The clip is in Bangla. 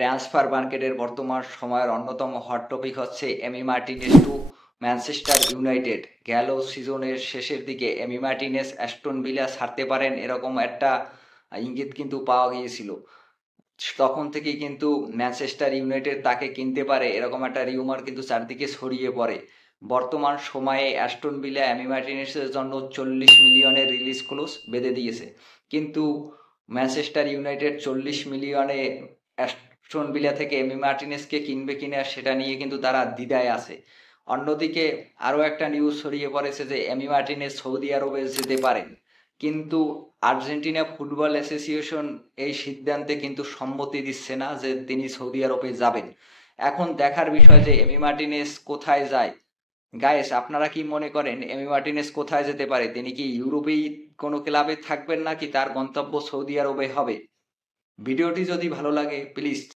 ট্রান্সফার মার্কেটের বর্তমান সময়ের অন্যতম হট টপিক হচ্ছে Emi Martinez to Manchester United. গেল সিজনের শেষের দিকে এমি মার্টিনেজ অ্যাস্টন ভিলা ছাড়তে পারেন এরকম একটা ইঙ্গিত কিন্তু পাওয়া গিয়েছিল। তখন থেকেই কিন্তু ম্যানচেস্টার ইউনাইটেড তাকে কিনতে পারে এরকম একটা রিউমার কিন্তু চারদিকে ছড়িয়ে পড়ে। বর্তমান সময়ে অ্যাস্টন ভিলা এমি মার্টিনেজের জন্য 40 মিলিয়নের রিলিজ ক্লোজ বেঁধে দিয়েছে, কিন্তু ম্যানচেস্টার ইউনাইটেড 40 মিলিয়নে অ্যাস্টন ভিলা থেকে এমি মার্টিনেজকে কিনবে কিনা সেটা নিয়ে কিন্তু তারা দ্বিধায় আছে। অন্যদিকে আরও একটা নিউজ ছড়িয়ে পড়েছে যে এমি মার্টিনেজ সৌদি আরবে যেতে পারেন, কিন্তু আর্জেন্টিনা ফুটবল অ্যাসোসিয়েশন এই সিদ্ধান্তে কিন্তু সম্মতি দিচ্ছে না যে তিনি সৌদি আরবে যাবেন। এখন দেখার বিষয় যে এমি মার্টিনেজ কোথায় যায়। গায়েস, আপনারা কি মনে করেন এমি মার্টিনেজ কোথায় যেতে পারে? তিনি কি ইউরোপেই কোনো ক্লাবে থাকবেন নাকি তার গন্তব্য সৌদি আরবে হবে? ভিডিওটি যদি ভালো লাগে প্লিজ